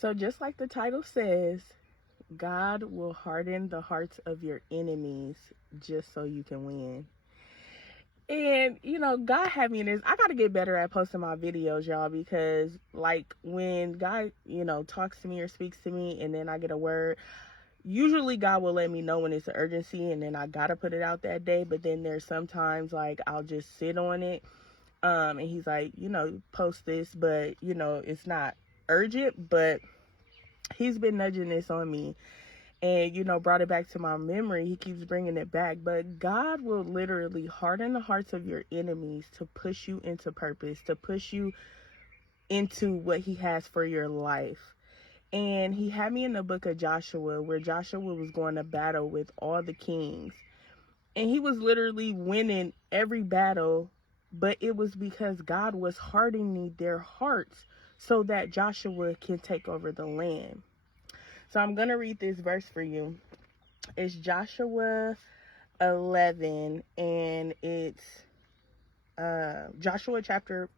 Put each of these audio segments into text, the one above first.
So just like the title says, God will harden the hearts of your enemies just so you can win. And, God had me in this. I got to get better at posting my videos, y'all, because, like, when God, talks to me or speaks to me and then I get a word, usually God will let me know when it's an urgency and then I got to put it out that day. But then there's sometimes, like, I'll just sit on it. And he's like, post this, but, it's not urgent, but he's been nudging this on me and, brought it back to my memory. He keeps bringing it back. But God will literally harden the hearts of your enemies to push you into purpose, to push you into what he has for your life. And he had me in the book of Joshua, where Joshua was going to battle with all the kings. And he was literally winning every battle, but it was because God was hardening their hearts so that Joshua can take over the land. So I'm going to read this verse for you. It's Joshua 11, and it's Joshua chapter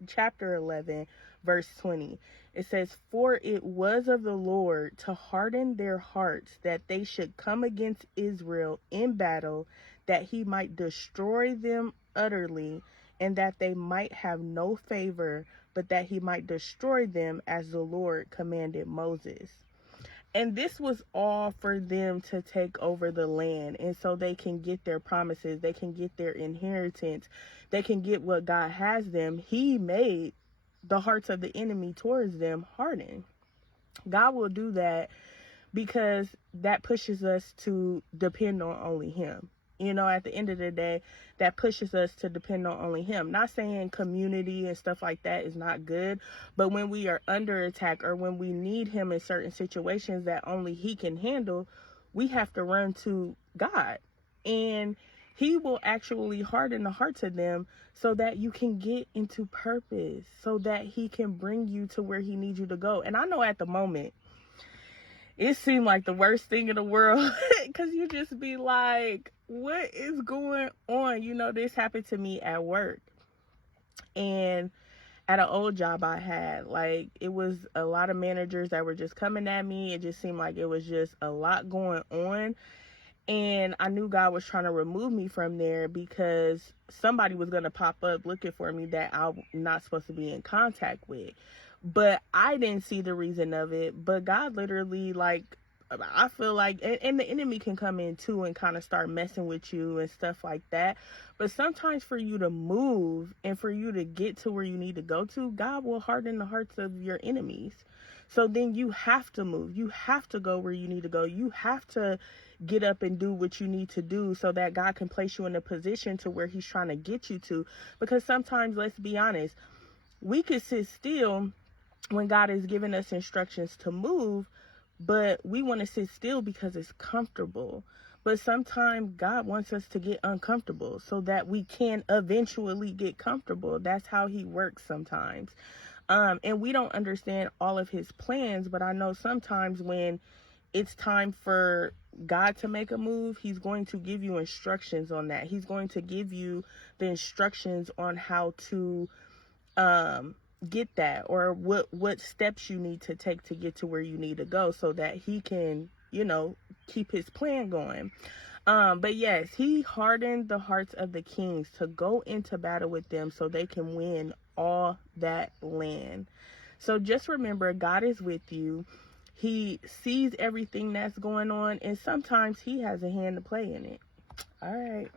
11, verse 20. It says, "For it was of the Lord to harden their hearts, that they should come against Israel in battle, that he might destroy them utterly, and that they might have no favor, but that he might destroy them as the Lord commanded Moses." And this was all for them to take over the land. And so they can get their promises. They can get their inheritance. They can get what God has them. He made the hearts of the enemy towards them harden. God will do that because that pushes us to depend on only him. At the end of the day, that pushes us to depend on only him. Not saying community and stuff like that is not good, but when we are under attack or when we need him in certain situations that only he can handle, we have to run to God. And he will actually harden the hearts of them so that you can get into purpose, so that he can bring you to where he needs you to go. And I know at the moment, it seemed like the worst thing in the world because you just be like, what is going on? This happened to me at work and at an old job I had. Like, it was a lot of managers that were just coming at me. It just seemed like it was just a lot going on. And I knew God was trying to remove me from there because somebody was going to pop up looking for me that I'm not supposed to be in contact with. But I didn't see the reason of it. But God literally, I feel like, and the enemy can come in too and kind of start messing with you and stuff like that. But sometimes for you to move and for you to get to where you need to go to, God will harden the hearts of your enemies. So then you have to move. You have to go where you need to go. You have to get up and do what you need to do so that God can place you in a position to where he's trying to get you to. Because sometimes, let's be honest, we could sit still when God is giving us instructions to move, but we want to sit still because it's comfortable. But sometimes God wants us to get uncomfortable so that we can eventually get comfortable. That's how he works sometimes. And we don't understand all of his plans, but I know sometimes when it's time for God to make a move, he's going to give you instructions on that. He's going to give you the instructions on how to get that, or what steps you need to take to get to where you need to go so that he can, keep his plan going. But yes, he hardened the hearts of the kings to go into battle with them so they can win all that land. So just remember, God is with you. He sees everything that's going on, and sometimes he has a hand to play in it. All right.